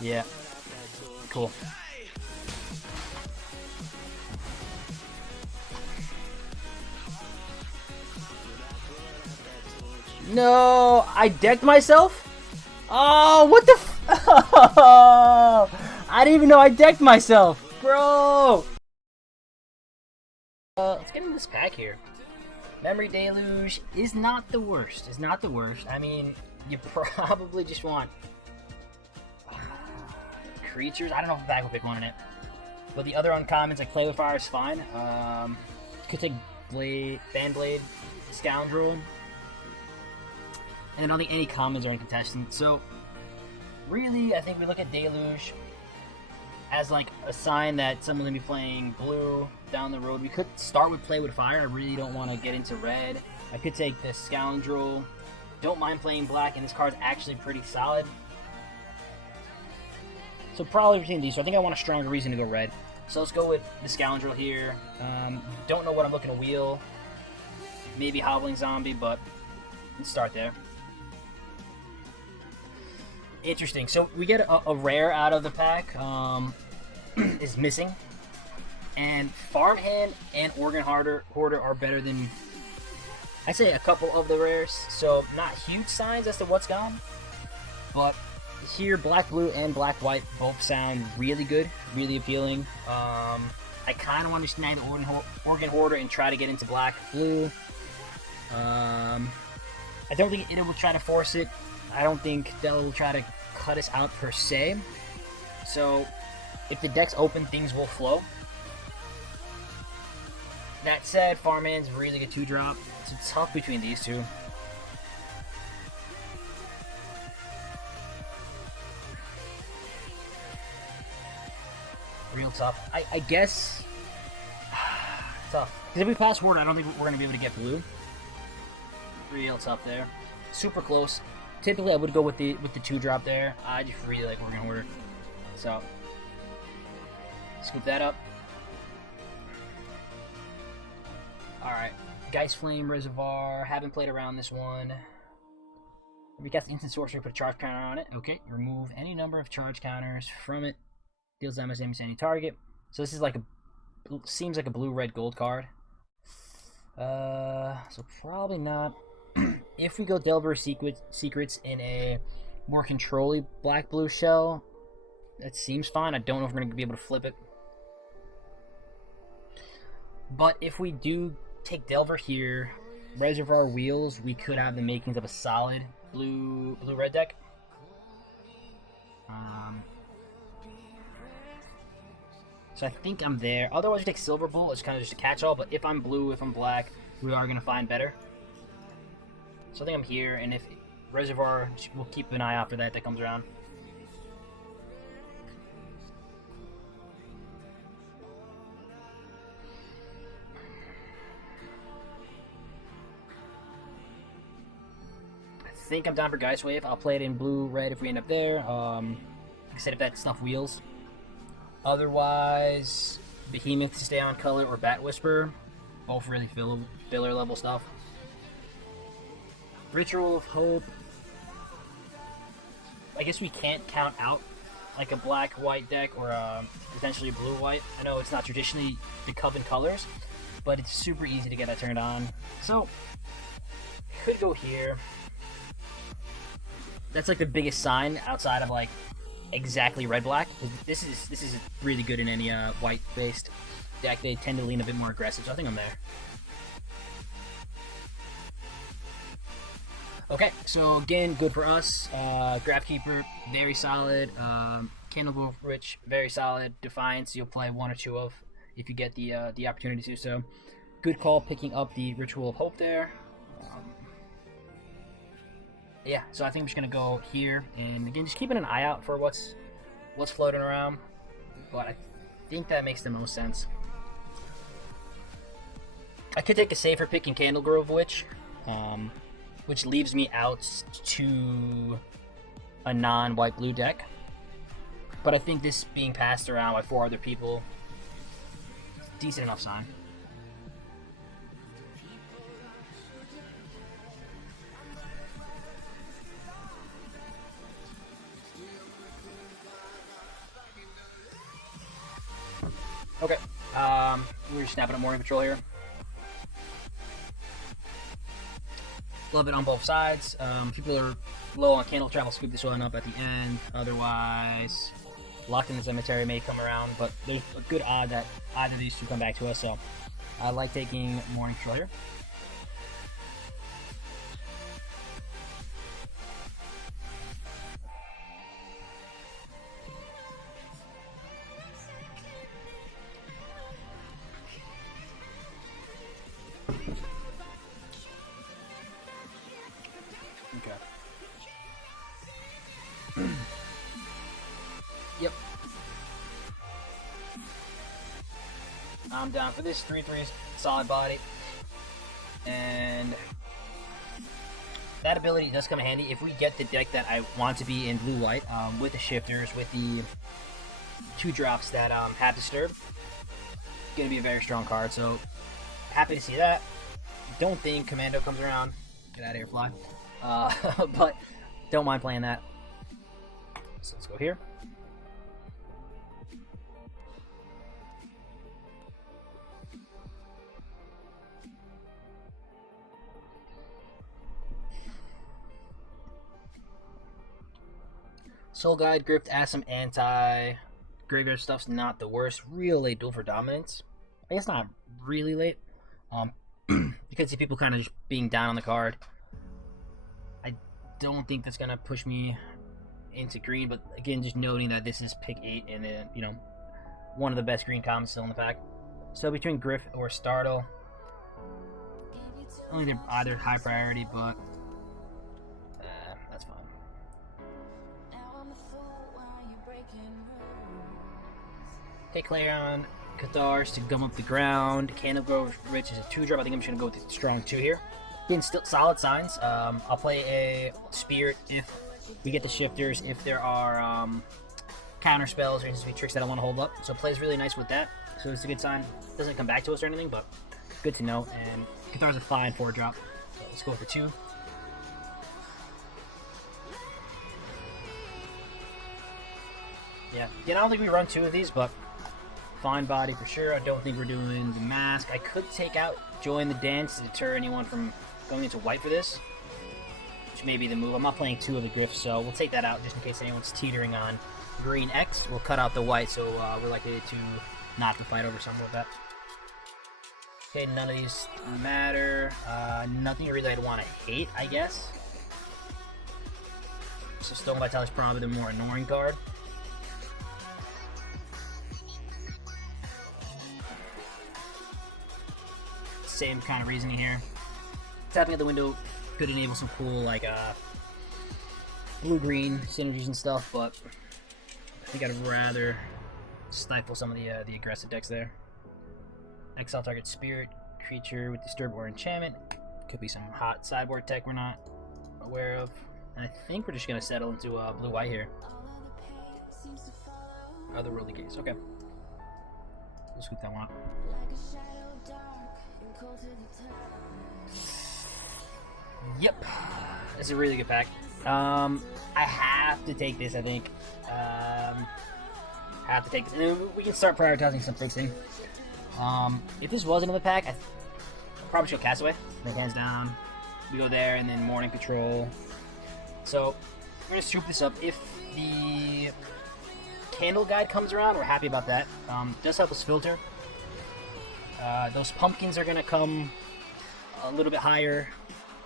Yeah. Cool. No, I decked myself? Oh, what the oh, I didn't even know I decked myself. Bro! Let's get into this pack here. Memory Deluge is not the worst. It's not the worst. I mean, you probably just want creatures. I don't know if the pack will pick one in it. But the other uncommons, like Play with Fire, is fine. Could take Bandblade, Scoundrel. And I don't think any commons are incontested. So, really, I think we look at Deluge as like a sign that someone's going to be playing blue down the road. We could start with Play with Fire. I really don't want to get into red. I could take the Scoundrel. Don't mind playing black, and this card's actually pretty solid. So probably between these. So I think I want a stronger reason to go red. So let's go with the Scoundrel here. Don't know what I'm looking to wheel. Maybe Hobbling Zombie, but let's start there. Interesting. So we get a rare out of the pack. Is missing. And Farmhand and Organ Hoarder are better than, I'd say, a couple of the rares. So not huge signs as to what's gone. But here, black, blue, and black, white both sound really good, really appealing. I kind of want to snag the Organ Hoarder and try to get into black, blue. I don't think it will try to force it. I don't think Dell will try to cut us out per se. So if the deck's open, things will flow. That said, Farmhand's really good 2-drop. It's tough between these two. Real tough. I guess tough. Because if we pass Hoarder, I don't think we're going to be able to get blue. Real tough there. Super close. Typically, I would go with the 2-drop there. I just really like Organ Hoarder. So, scoop that up. Alright. Geist Flame Reservoir. Haven't played around this one. We cast Instant Sorcery, put a charge counter on it. Okay. Remove any number of charge counters from it. Deals damage to any target. So this is like seems like a blue-red gold card. So probably not. If we go Delver Secrets in a more controlly black-blue shell, that seems fine. I don't know if we're going to be able to flip it. But if we do take Delver here, Reservoir Wheels, we could have the makings of a solid blue-red deck. So I think I'm there. Otherwise, we take Silver Bolt. It's kind of just a catch-all. But if I'm blue, if I'm black, we are going to find better. So I think I'm here. And if Reservoir, we'll keep an eye out for that comes around. I think I'm down for Geist Wave. I'll play it in blue-red if we end up there. Like I said, if that stuff wheels. Otherwise, Behemoth to stay on color or Bat Whisper. Both really filler level stuff. Ritual of Hope. I guess we can't count out like a black-white deck or potentially blue-white. I know it's not traditionally the Coven colors, but it's super easy to get that turned on. So, could go here. That's like the biggest sign outside of like exactly red-black. This is really good in any white-based deck. They tend to lean a bit more aggressive, so I think I'm there. Okay, so again, good for us. Grapkeeper, very solid. Candle Rich, very solid. Defiance, you'll play one or two of if you get the opportunity to. So, good call picking up the Ritual of Hope there. Yeah, so I think I'm just gonna go here, and again, just keeping an eye out for what's floating around. But I think that makes the most sense. I could take a safer pick in Candlegrove Witch, which leaves me out to a non-white-blue deck. But I think this being passed around by 4 other people, decent enough sign. Okay. We're just snapping up Morning Patrol here. Love it on both sides. People are low on candle trap. I'll scoop this one up at the end. Otherwise, Locked in the Cemetery may come around, but there's a good odd that either of these two come back to us. So I like taking Morning Patrol here. Okay. Yep. I'm down for this 3/3 solid body. And that ability does come in handy if we get the deck that I want to be in blue-white, with the shifters, with the 2 drops that have Disturb. Gonna be a very strong card, so happy to see that. Don't think Commando comes around. Get out of here, fly. But don't mind playing that. So let's go here. Soul Guide, Grift, as some anti-graveyard stuff's not the worst. Real late duel for dominance. I guess not really late. You can see people kind of just being down on the card. I don't think that's gonna push me into green, but again, just noting that this is pick 8 and then, you know, one of the best green commons still in the pack. So between Griff or Startle, I think they're either high priority, but that's fine. Take Clarion, Cathars to gum up the ground. Candle Grove Rich is a 2-drop. I think I'm just gonna go with the strong 2 here. Again, still solid signs. I'll play a Spirit if we get the shifters, if there are counter spells or tricks that I want to hold up. So it plays really nice with that. So it's a good sign. Doesn't come back to us or anything, but good to know. And Cathar's a fine 4-drop. So let's go with the 2. Yeah, I don't think we run 2 of these, but fine body for sure. I don't think we're doing the mask. I could take out Join the Dance to deter anyone from going into white for this, which may be the move. I'm not playing 2 of the Griffs, so we'll take that out just in case anyone's teetering on green X. We'll cut out the white, so we're likely to not to fight over something with that. Okay, none of these matter. Nothing really I'd want to hate, I guess. So Stone Vital is probably the more annoying card. Same kind of reasoning here. Tapping at the window could enable some cool, like, blue-green synergies and stuff, but I think I'd rather stifle some of the aggressive decks there. Exile target Spirit, creature with Disturb or Enchantment. Could be some hot sideboard tech we're not aware of. And I think we're just going to settle into blue-white here. Other Worldly Gaze, okay. We'll scoop that one up. Yep, it's a really good pack. I have to take this, I think. Have to take this. And we can start prioritizing some fixing. If this wasn't in the pack, I'd probably show Castaway. Like, hands down. We go there, and then Morning Patrol. So, we're going to scoop this up. If the Candle Guide comes around, we're happy about that. It does help us filter. Those pumpkins are going to come a little bit higher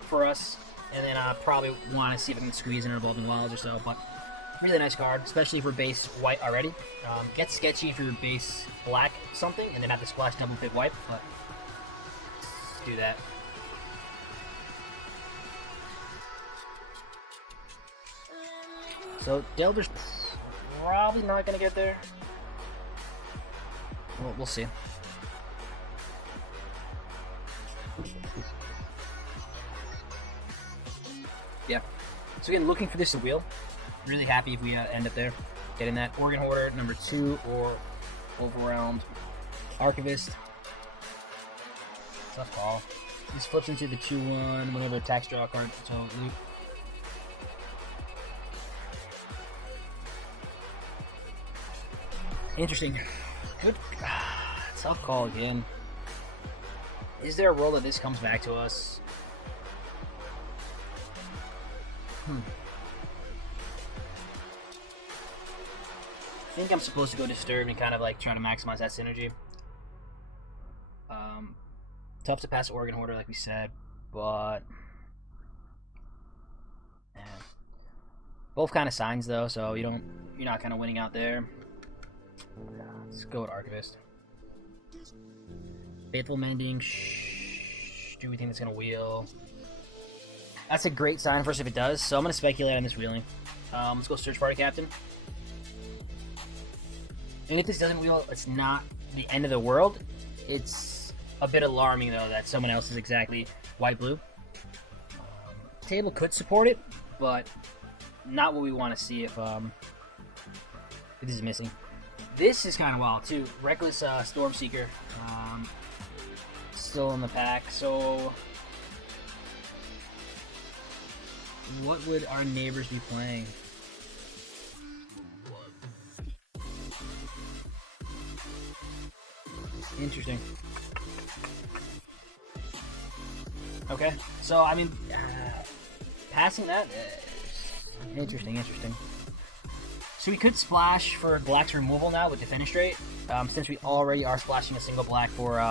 for us, and then I probably want to see if I can squeeze in Revolving Wilds or so, but really nice card, especially if we're base white already. Gets sketchy if you're base black something, and then have to splash double pit wipe, but let's do that. So Delver's probably not going to get there. Well, we'll see. Yeah. So again, looking for this wheel. Really happy if we end up there. Getting that Organ Hoarder number 2 or Overwhelmed Archivist. Tough call. This flips into the 2/1 whenever attacks draw a card. So loop. Interesting. Good. Tough call again. Is there a role that this comes back to us? I think I'm supposed to go Disturb and kind of like try to maximize that synergy. Tough to pass Organ Hoarder, like we said, but man. Both kind of signs though, so you're not kind of winning out there. Let's go with Archivist. Faithful Mending. Do we think it's gonna wheel? That's a great sign for us if it does. So I'm gonna speculate on this wheeling. Let's go Search Party Captain. And if this doesn't wheel, it's not the end of the world. It's a bit alarming though that someone else is exactly white-blue. Table could support it, but not what we want to see if this is missing. This is kind of wild too. Reckless Stormseeker still in the pack. So what would our neighbors be playing? Interesting. Okay, so I mean, passing that, interesting. So we could splash for black's removal now with Defenestrate, since we already are splashing a single black for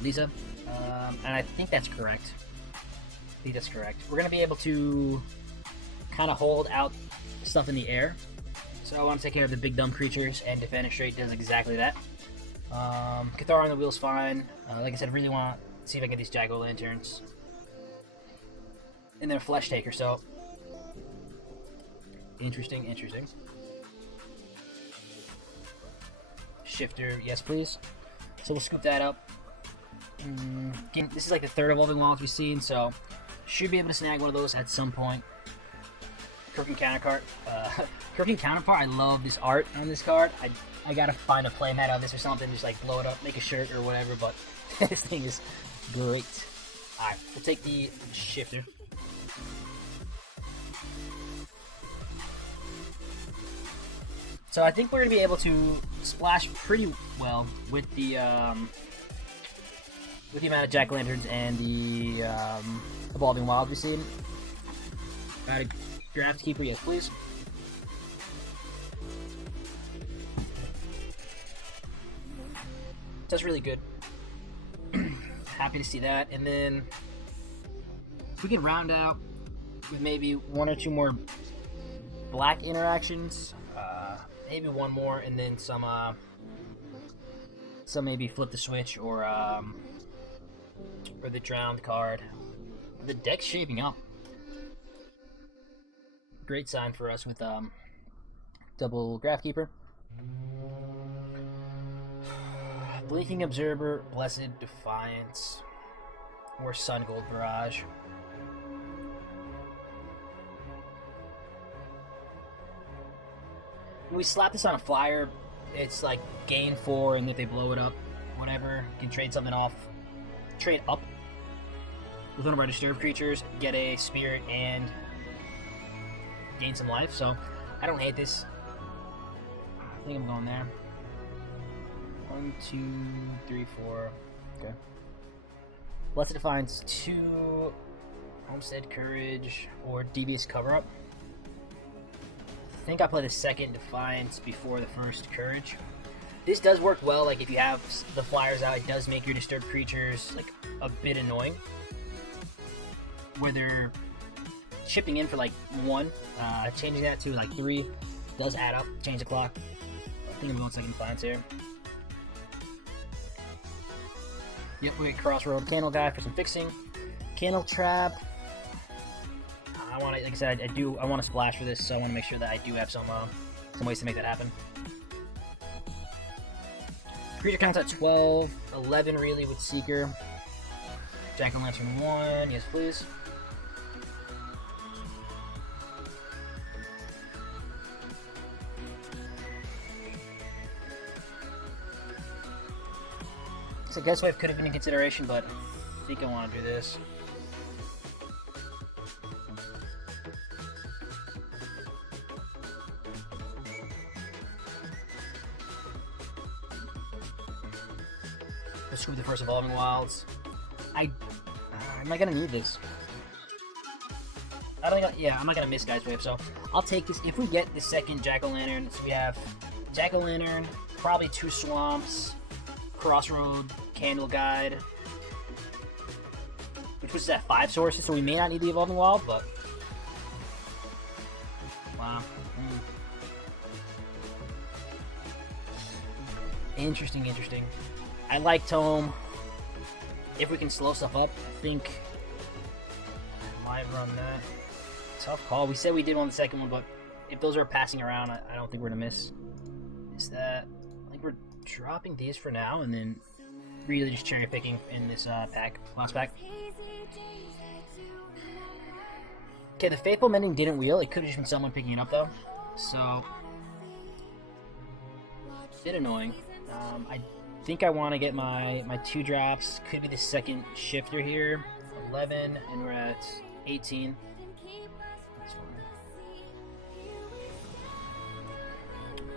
Lisa, and I think that's correct. We're gonna be able to kind of hold out stuff in the air. So I want to take care of the big dumb creatures, and Defenestrate does exactly that. Cathar on the wheel's fine. Like I said, really want to see if I get these Jack-o'-lanterns. And then a Flesh Taker, so interesting. Shifter, yes please. So we'll scoop that up. Again, this is like the third Evolving Wilds we've seen, so should be able to snag one of those at some point. Croaking Counterpart. I love this art on this card. I gotta find a playmat of this or something, just like blow it up, make a shirt or whatever, but this thing is great. Alright, we'll take the Shifter. So I think we're gonna be able to splash pretty well with the amount of Jack-o'-lanterns and the Evolving Wilds we've seen. Got a Draft Keeper, yes please. That's really good. Happy to see that. And then if we can round out with maybe one or two more black interactions, maybe one more, and then some maybe flip the switch or the drowned card. The deck's shaping up. Great sign for us with double Graphkeeper. Blinking Observer, Blessed Defiance, or Sun Gold Barrage. When we slap this on a flyer, it's like gain 4, and if they blow it up, whatever, you can trade something off. Trade up with one of our disturbed creatures, get a spirit, and gain some life. So I don't hate this. I think I'm going there. 1, 2, 3, 4. Okay. Blessed Defiance 2, Homestead Courage, or Devious Cover Up. I think I play the second Defiance before the first Courage. This does work well, like if you have the flyers out, it does make your disturbed creatures like a bit annoying. Where they're chipping in for like 1, changing that to like 3 does add up. Change the clock. I think I'm going second Defiance here. Yep, we get Crossroad Candle Guy for some fixing. Candle Trap. I want to, like I said, I want to splash for this, so I want to make sure that I do have some ways to make that happen. Creature counts at 12, 11 really with Seeker. Jack-o'-lantern 1, yes please. So Ghost Wave could have been in consideration, but I think I want to do this. to scoop the first Evolving Wilds. Am I gonna need this? I don't think. Yeah, I'm not gonna miss Guy's Wave, so I'll take this. If we get the second Jack-o'-lantern, so we have Jack-o'-lantern, probably 2 Swamps, Crossroad, Candle Guide, which was at 5 sources, so we may not need the Evolving Wild, but wow. Interesting. I like Tome. If we can slow stuff up, I think I might run that. Tough call. We said we did on the second one, but if those are passing around, I don't think we're gonna miss. Is that? I think we're dropping these for now, and then really just cherry picking in this pack, last pack. Okay, the Faithful Mending didn't wheel. It could have just been someone picking it up though, so a bit annoying. I think I want to get my 2 drops. Could be the second shifter here. 11, and we're at 18.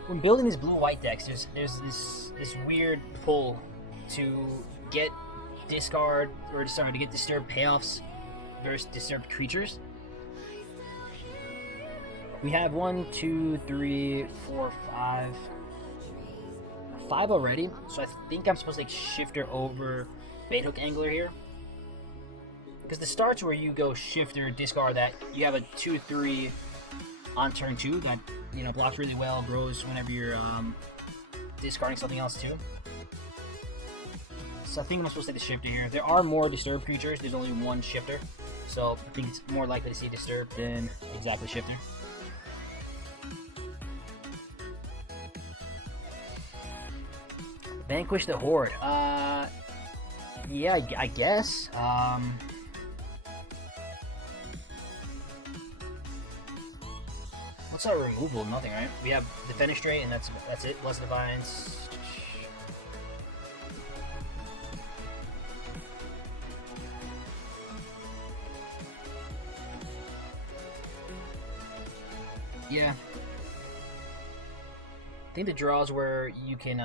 When building these blue-white decks, there's this weird pull to get discard, or sorry, to get disturbed payoffs versus disturbed creatures. We have 1, 2, 3, 4, 5 already, so I think I'm supposed to like shifter over Baithook Angler here, because the starts where you go shifter, discard that, you have a 2/3 on turn 2 that, you know, blocks really well, grows whenever you're discarding something else too. So I think I'm supposed to take the shifter here. There are more disturbed creatures. There's only 1 shifter, so I think it's more likely to see disturbed than exactly shifter. Vanquish the Horde. Yeah, I guess. What's our removal? Nothing, right? We have the Fenestrate, and that's it. Blessed Divines. Yeah. I think the draws where you can,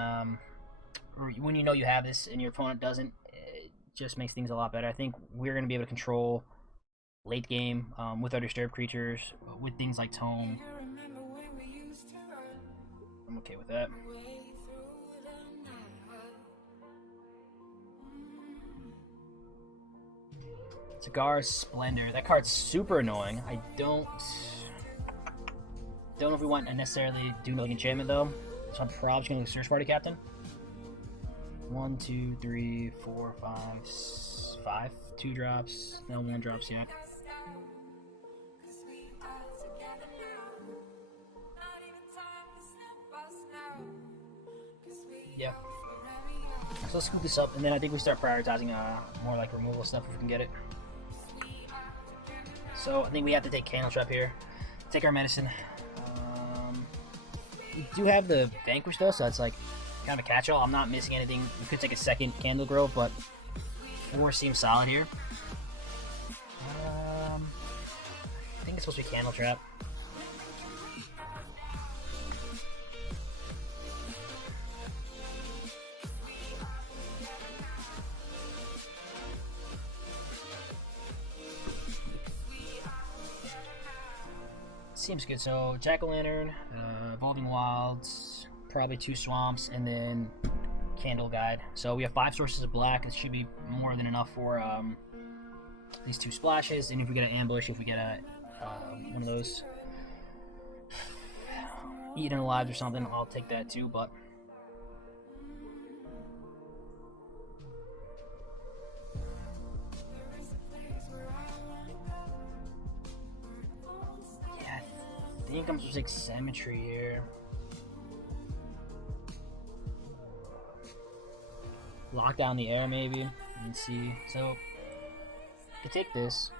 or when you know you have this and your opponent doesn't, it just makes things a lot better. I think we're going to be able to control late game with our disturbed creatures, with things like Tome. I'm okay with that. Cigar's Splendor. That card's super annoying. I don't know if we want to necessarily do like enchantment though, so I'm probably just going to Search Party Captain. 1, 2, 3, 4, 5. 2 drops. No 1 drops yet. Yeah. So let's scoop this up, and then I think we start prioritizing more like removal stuff if we can get it. So I think we have to take Candle Trap here. Take our medicine. We do have the Vanquish though, so it's like kind of a catch-all. I'm not missing anything. We could take a second Candle Grove, but 4 seems solid here. I think it's supposed to be Candle Trap. Seems good. So Jack-o'-lantern, Evolving Wilds, probably 2 Swamps, and then Candle Guide. So we have 5 sources of black. It should be more than enough for these 2 splashes. And if we get an ambush, if we get a one of those Eaten Alive or something, I'll take that too. But yeah, I think I'm supposed to take Symmetry here. Lock down the air maybe and see. So I could take this.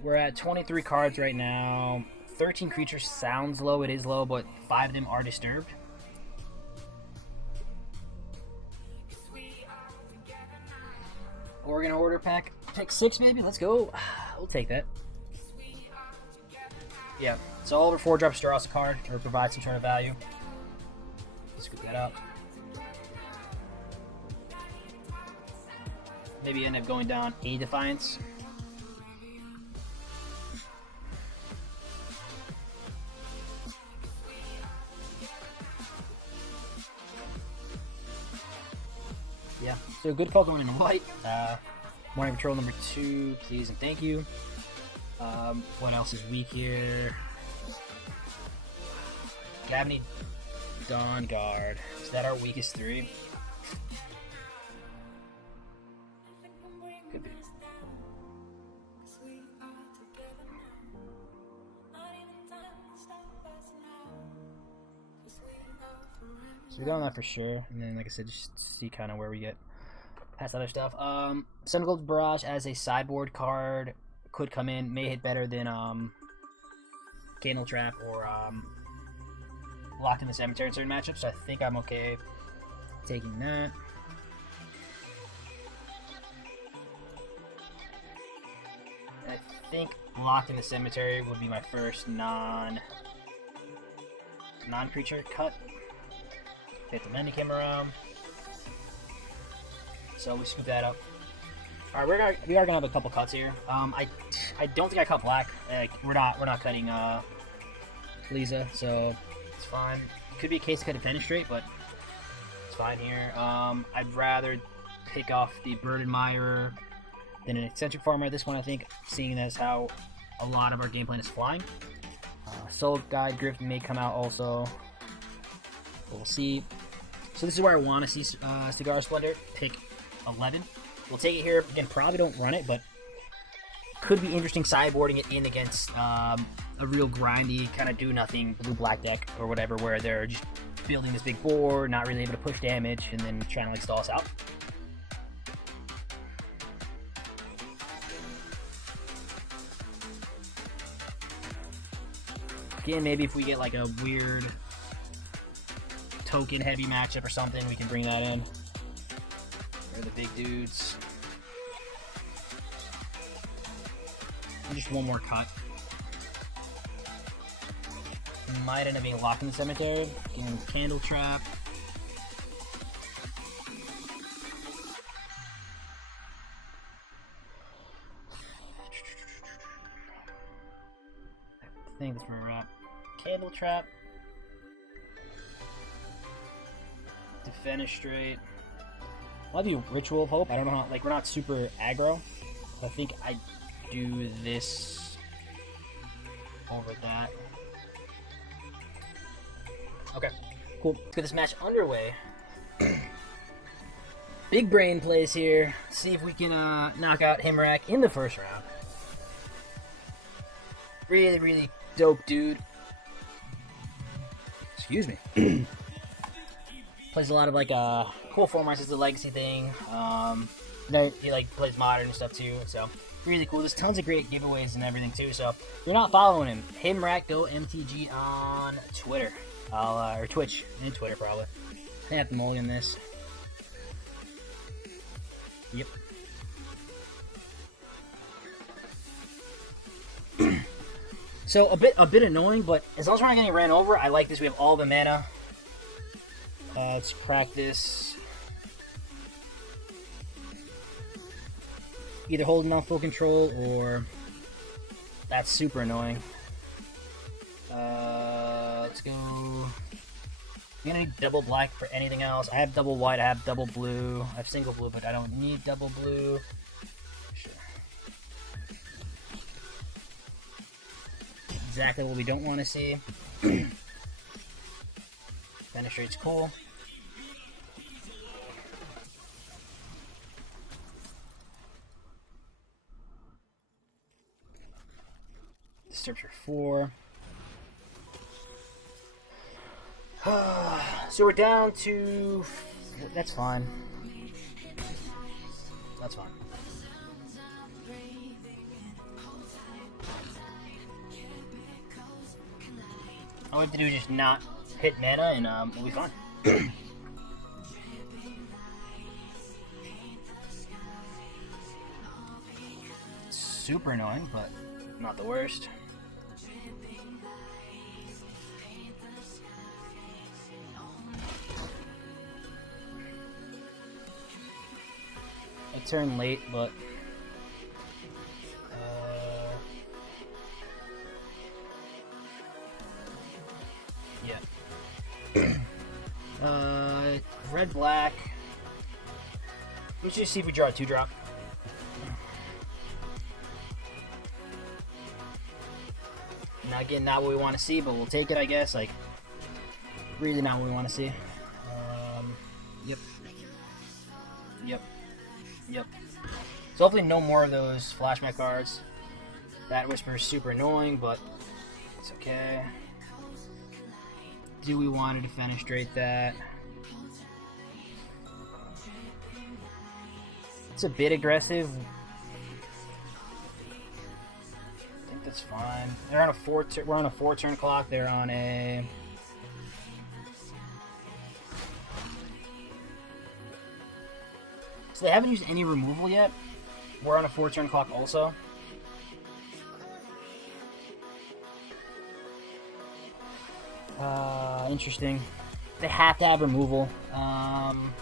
We're at 23 cards right now. 13 creatures sounds low. It is low, but 5 of them are disturbed. Organ Order pack. Pick 6 maybe. Let's go. We'll take that. Yeah. So all over 4 drops draw us a card or provide some sort of value. Let's scoop that up. maybe end up going down a Defiance. Yeah, so good call going in white. Morning Patrol number 2, please and thank you. What else is weak here? Gabney Dawn Guard. Is that our weakest 3? Could be. So we got on that for sure, and then like I said, just see kind of where we get past other stuff. Sun Gold Barrage as a sideboard card could come in, may hit better than Candle Trap or Locked in the Cemetery in certain matchups, so I think I'm okay taking that. I think Locked in the Cemetery would be my first non-creature cut. Hit the Mending came around, so we scoop that up. All right, we are gonna have a couple cuts here. I don't think I cut black. We're not cutting Lisa, so it's fine. Could be a case to cut a Fenestrate, but it's fine here. I'd rather pick off the Bird Admirer than an Eccentric Farmer. This one, I think, seeing as how a lot of our game plan is flying. Soul Guide Grift may come out also. We'll see. So this is where I want to see Cigar Splendor. Pick 11. We'll take it here. Again, probably don't run it, but could be interesting sideboarding it in against a real grindy, kind of do-nothing blue-black deck or whatever, where they're just building this big board, not really able to push damage, and then trying to like stall us out. Again, maybe if we get like a weird token heavy matchup or something, we can bring that in. They're the big dudes. And just one more cut. Might end up being Locked in the Cemetery. Again, Candle Trap. I think that's where we're at. Candle Trap. Defenestrate. I'll do Ritual of Hope. I don't know how, like, we're not super aggro. I think I do this over that. Okay, cool. Let's get this match underway. Big brain plays here. See if we can knock out Himrak in the first round. Really, really dope dude. Excuse me. Plays a lot of like cool formats as the legacy thing. He like plays modern and stuff too, so really cool. There's tons of great giveaways and everything too. So if you're not following him, Himrak Go MTG on Twitter, or Twitch and Twitter probably. I have to mulligan this. Yep. So a bit annoying, but as long as we're not getting ran over, I like this. We have all the mana. Let's crack this. Either holding on full control or that's super annoying. Let's go. I'm gonna need double black for anything else. I have double white, I have double blue, I have single blue, but I don't need double blue. Sure. Exactly what we don't want to see. Penetrate's cool. Search for 4. So we're down to... That's fine. That's fine. All we have to do is just not hit mana and we'll be fine. Super annoying, but not the worst. turn late, but yeah. Red black. Let's just see if we draw a 2-drop. Now again, not what we want to see, but we'll take it, I guess. Like, really not what we want to see. Yep. Yep. Yep. So hopefully no more of those flashback cards. That Whisper is super annoying, but it's okay. Do we want to defenestrate that? It's a bit aggressive. I think that's fine. They're on a we're on a 4-turn clock. They're on a... So they haven't used any removal yet. We're on a 4-turn clock also. Interesting. They have to have removal. Am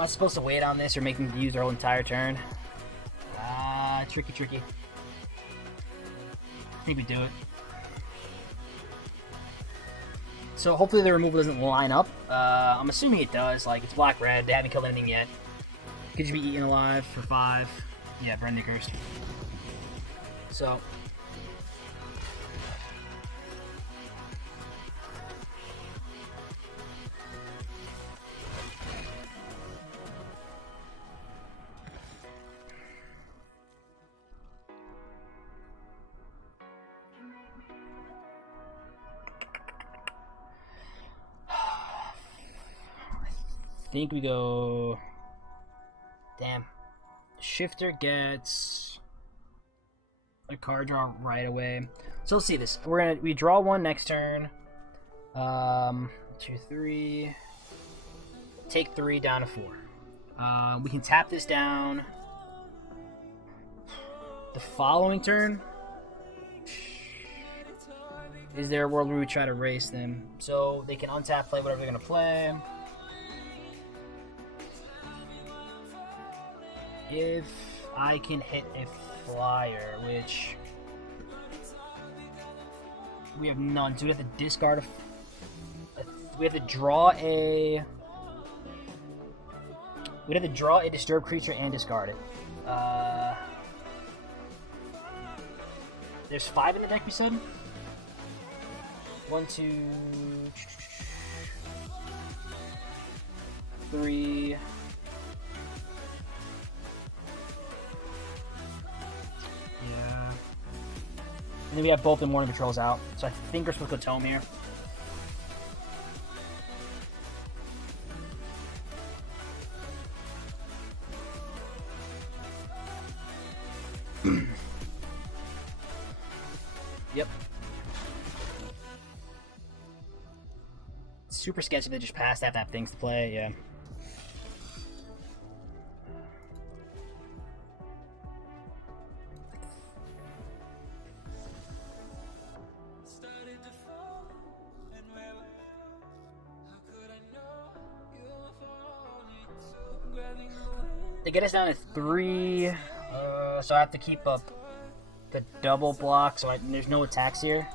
I supposed to wait on this or make them use their whole entire turn? Tricky. I think we do it. So hopefully the removal doesn't line up. I'm assuming it does. Like, it's black-red. They haven't killed anything yet. Could you be eaten alive for 5? Yeah, Brenda Curse. So... I think we go... Damn. Shifter gets a card draw right away. So let's see this. We draw 1 next turn. 2, 3. Take 3 down to 4. We can tap this down. The following turn. Is there a world where we try to race them? So they can untap, play whatever they're gonna play. If I can hit a flyer, which we have none, so we have to discard we have to draw a disturbed creature and discard it. There's 5 in the deck, we said? 1, 2, 3. Yeah. And then we have both the Morning Patrols out. So I think we're supposed to go Tome here. Yep. Super sketchy they just passed have to have things to play, yeah. They get us down to 3, so I have to keep up the double block, so there's no attacks here.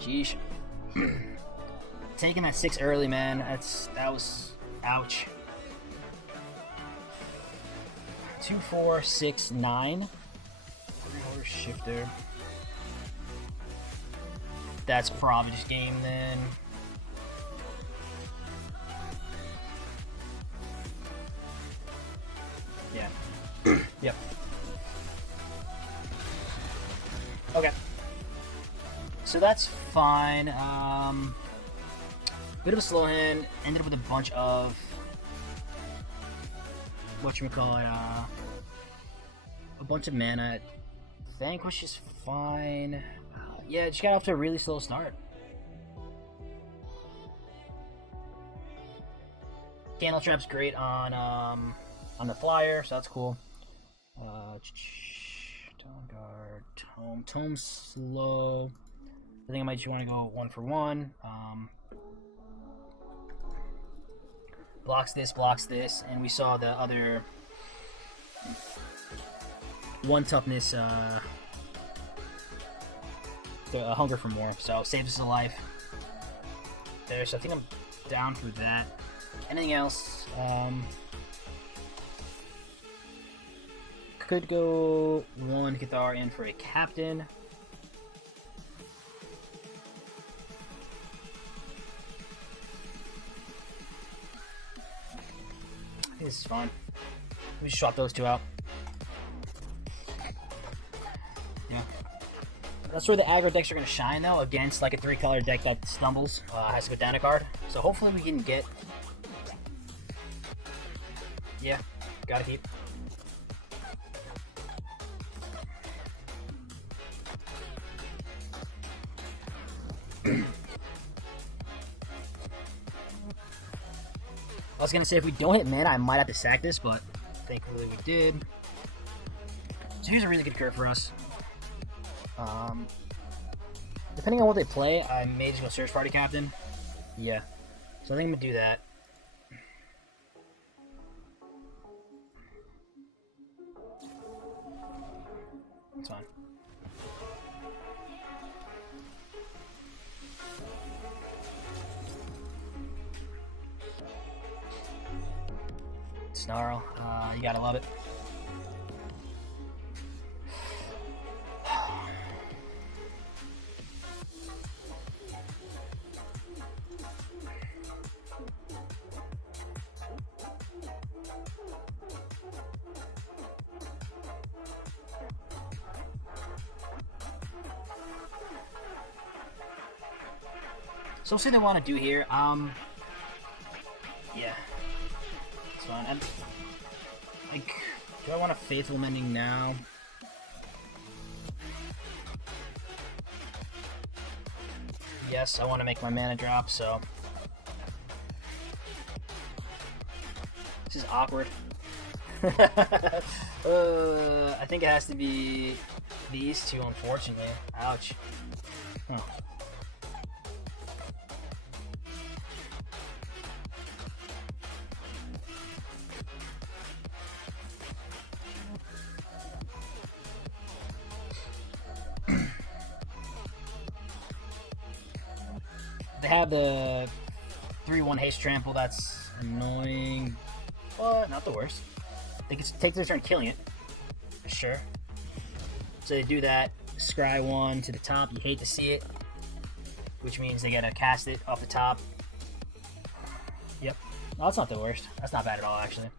Jeez. Taking that 6 early, man. That was ouch. 2, 4, 6, 9. Shifter. That's probably just game then. Yeah. Yep. Okay. So that's fine. Bit of a slow hand. Ended up with a bunch of whatchamacallit, a bunch of mana. Vanquish is fine. Yeah, just got off to a really slow start. Candle Trap's great on the flyer, so that's cool. Tome Guard, Tome slow. I think I might just want to go 1 for 1. Blocks this, and we saw the other 1 toughness, the Hunger for More, so saves us a life there, so I think I'm down for that. Anything else? Could go 1 Cathar in for a captain. This is fun. We just swap those 2 out. Yeah. That's where the aggro decks are going to shine, though, against like a 3-color deck that stumbles. Has to go down a card. So hopefully we can get... Yeah, gotta keep. I was gonna say if we don't hit mana, I might have to sack this, but thankfully we did. So here's a really good curve for us. Depending on what they play, I may just go Search Party Captain. Yeah. So I think I'm gonna do that. It's fine. Snarl, you gotta love it. So we'll see what they want to do here. Yeah. It's fine. And, like, do I want a Faithful Mending now? Yes, I want to make my mana drop, so... This is awkward. I think it has to be these 2, unfortunately. Ouch. Huh. They have the 3-1 haste trample, that's annoying, but not the worst. They can take their turn killing it, sure. So they do that, scry 1 to the top, you hate to see it, which means they gotta cast it off the top. Yep, no, that's not the worst. That's not bad at all, actually.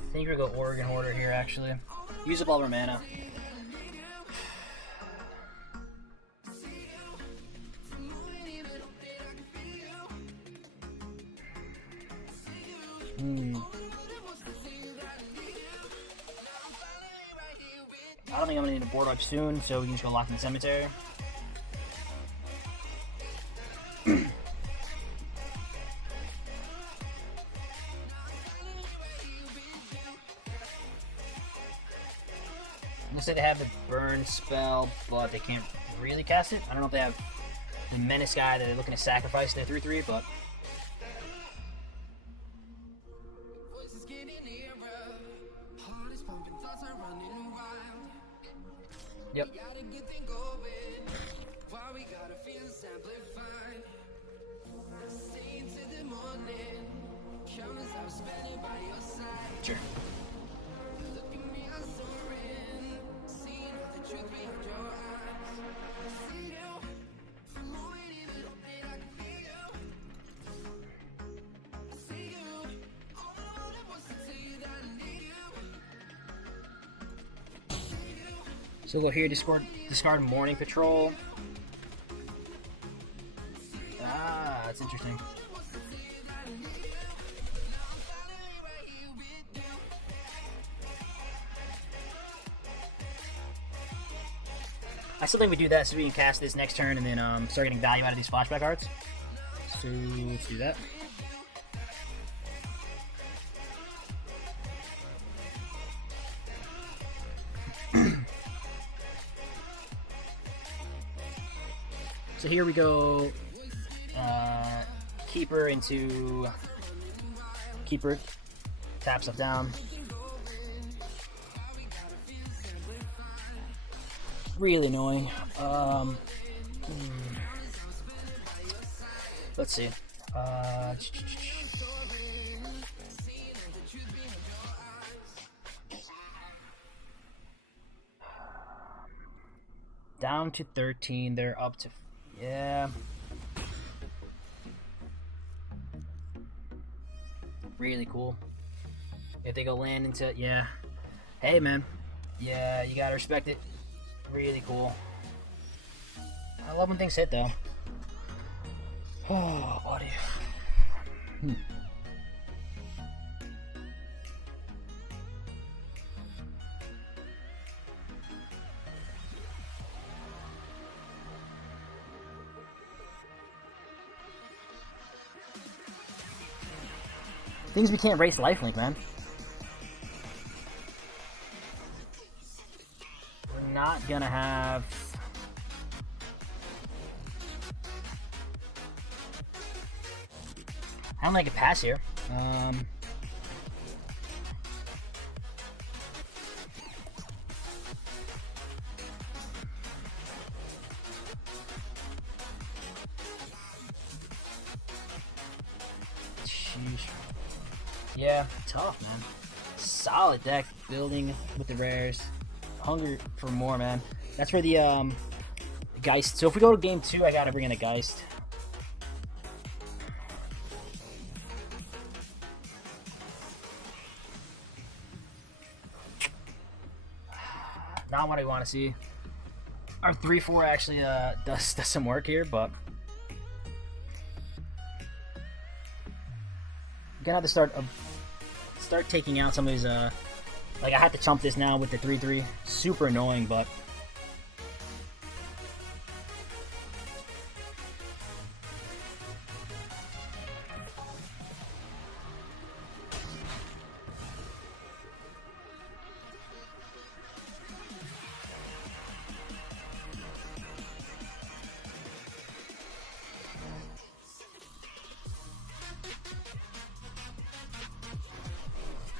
I think we're gonna go Oregon Hoarder here, actually. Use up all our mana. I don't think I'm gonna need a board wipe soon, so we can just go lock in the cemetery. Looks like they have the burn spell, but they can't really cast it. I don't know if they have the menace guy that they're looking to sacrifice their 3/3, but yep. Sure. So we'll go here, discard Morning Patrol. Ah, that's interesting. I still think we do that so we can cast this next turn and then start getting value out of these flashback cards. So let's do that. So here we go. Keeper into Keeper. Tap stuff down. Really annoying. Let's see. Down to 13. They're up to... Yeah. Really cool. If they go land into... Yeah. Hey, man. Yeah, you gotta respect it. Really cool. I love when things hit, though. Oh, buddy. Things we can't race lifelink, man. We're not gonna have... I don't like a pass here. Sheesh. Yeah, tough, man. Solid deck building with the rares. Hunger for more, man. That's where the Geist. So if we go to game 2, I gotta bring in a Geist. Not what I want to see. Our 3-4 actually does some work here, but I'm gonna have to start taking out some of these. Like I have to chump this now with the 3-3. Super annoying, but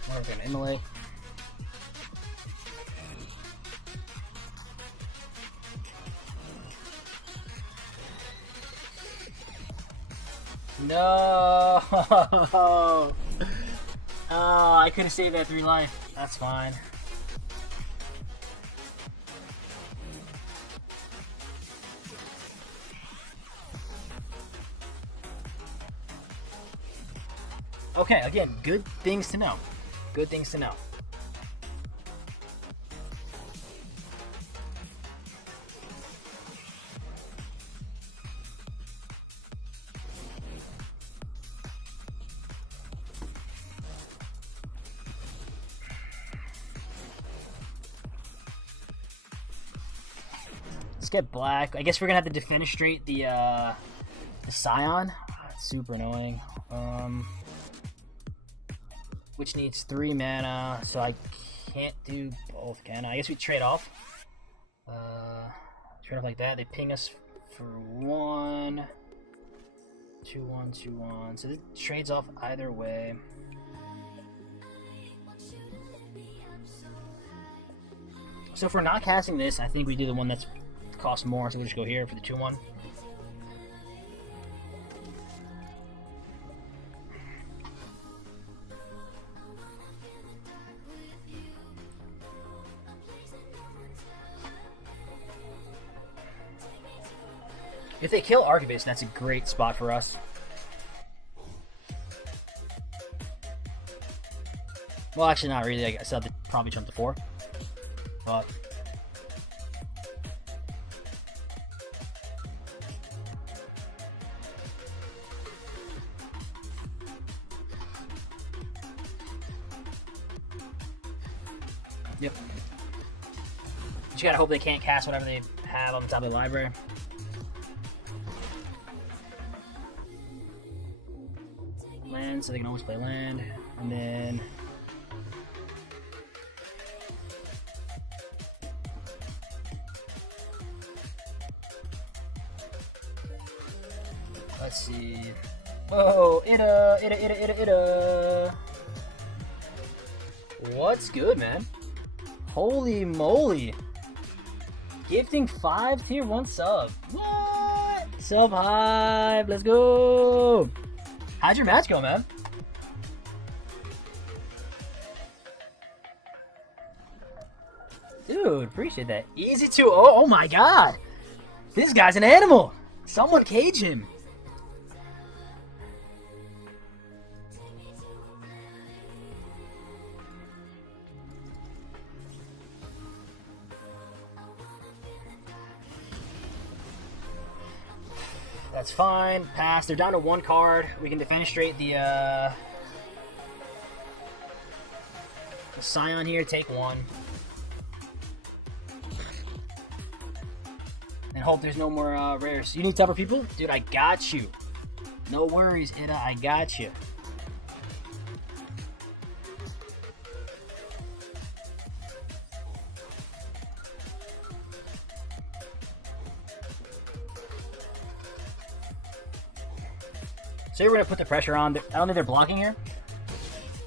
we're gonna immolate. No! Oh, I could have saved that 3 life. That's fine. Okay, again, good things to know. Good things to know. Let's get black. I guess we're gonna have to defenestrate the Scion. That's super annoying. Which needs 3 mana, so I can't do both, can I? I guess we trade off. Trade off like that. They ping us for 1. 2-1, 2-1. So this trades off either way. So if we're not casting this, I think we do the one that's costs more, so we'll just go here for the 2-1. If they kill Archibus, that's a great spot for us. Well, actually not really. I still have to probably jump to 4. But Yep. But you gotta hope they can't cast whatever they have on the top of the library. Land, so they can always play land. And then... let's see. Oh, Ida. What's good, man? Holy moly. Gifting 5 tier 1 sub. What? Sub Hive, let's go. How'd your match go, man? Dude, appreciate that. Easy 2-0. Oh my god. This guy's an animal. Someone cage him. That's fine. Pass. They're down to 1 card. We can defenestrate the Scion here. Take 1. And hope there's no more rares. You need tougher people? Dude, I got you. No worries, Ida. I got you. So we're going to put the pressure on. I don't think they're blocking here.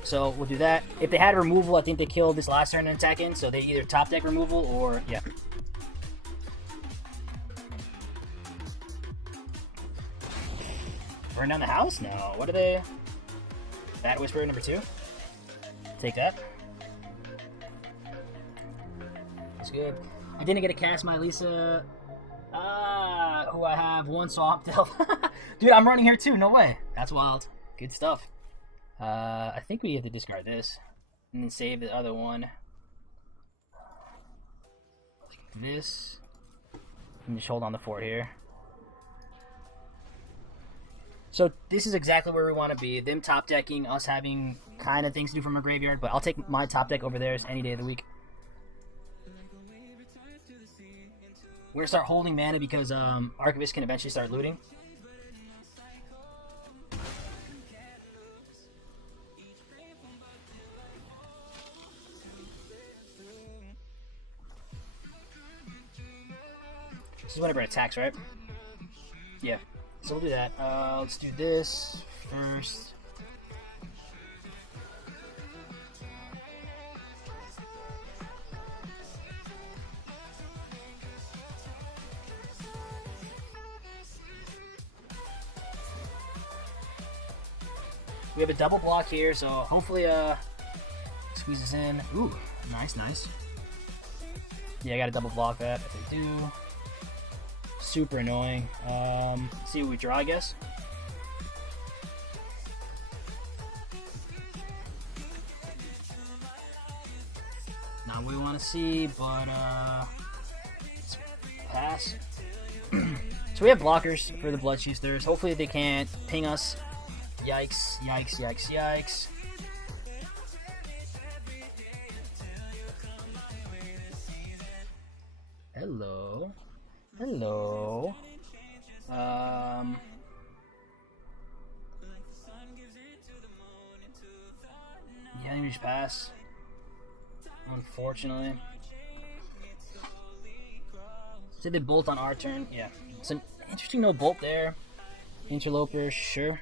So we'll do that. If they had removal, I think they killed this last turn and attack in. So they either top deck removal or... yeah. Burn down the house? No. What are they? Bat Whisperer number 2. Take that. That's good. I didn't get to cast my Lisa... who I have 1 Swamp Delve. Dude, I'm running here too. No way. That's wild. Good stuff. I think we have to discard this and then save the other one. Like this. And just hold on the fort here. So this is exactly where we want to be. Them top decking, us having kind of things to do from our graveyard, but I'll take my top deck over theirs any day of the week. We're going to start holding mana because Archivist can eventually start looting. This is whenever it attacks, right? Yeah. So we'll do that. Let's do this first. We have a double block here, so hopefully squeeze this in. Ooh, nice, nice. Yeah, I gotta double block that if they do. Super annoying. See what we draw, I guess. Not what we want to see, but let's pass. So we have blockers for the Bloodchiefers. Hopefully they can't ping us. Yikes, yikes, yikes, yikes. Hello. Hello. Yeah, let me just pass. Unfortunately. Did they bolt on our turn? Yeah. It's an interesting no bolt there. Interloper, sure.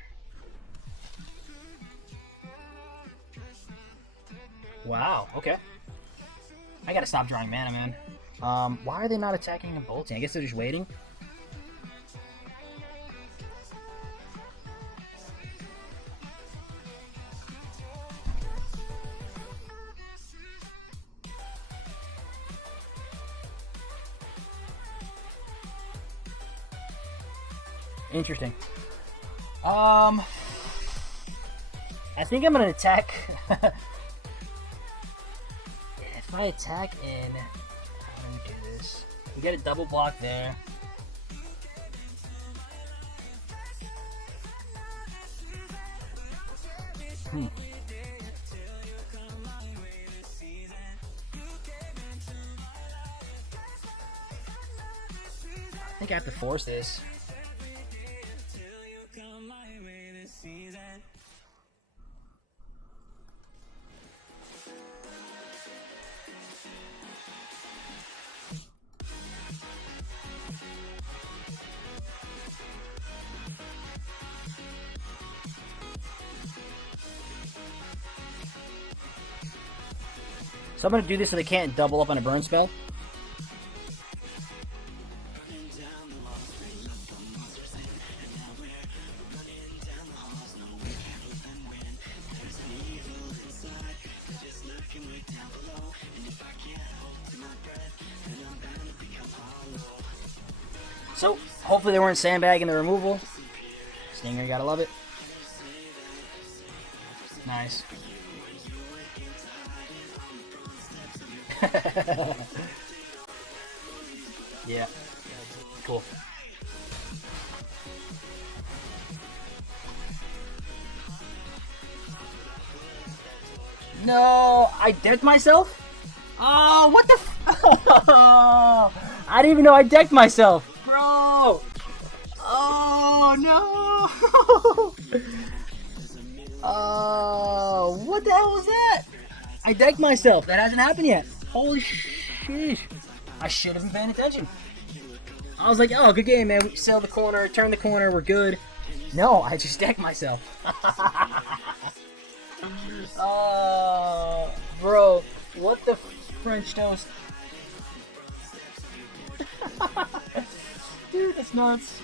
Wow, okay. I gotta stop drawing mana, man. Why are they not attacking and bolting? I guess they're just waiting. Interesting. I think I'm gonna attack. If I attack in, how do we do this? We get a double block there. think I have to force this. So I'm going to do this so they can't double up on a burn spell. So, hopefully they weren't sandbagging the removal. Stinger, you gotta love it. Nice. Yeah. Cool. No, I decked myself? Oh, what the I didn't even know I decked myself. Bro! Oh, no! Oh, what the hell was that? I decked myself. That hasn't happened yet. Holy shit. I should have been paying attention. I was like, oh, good game, man. We sell the corner, turn the corner, we're good. No, I just decked myself. Oh, bro. What the French toast? Dude, that's nuts.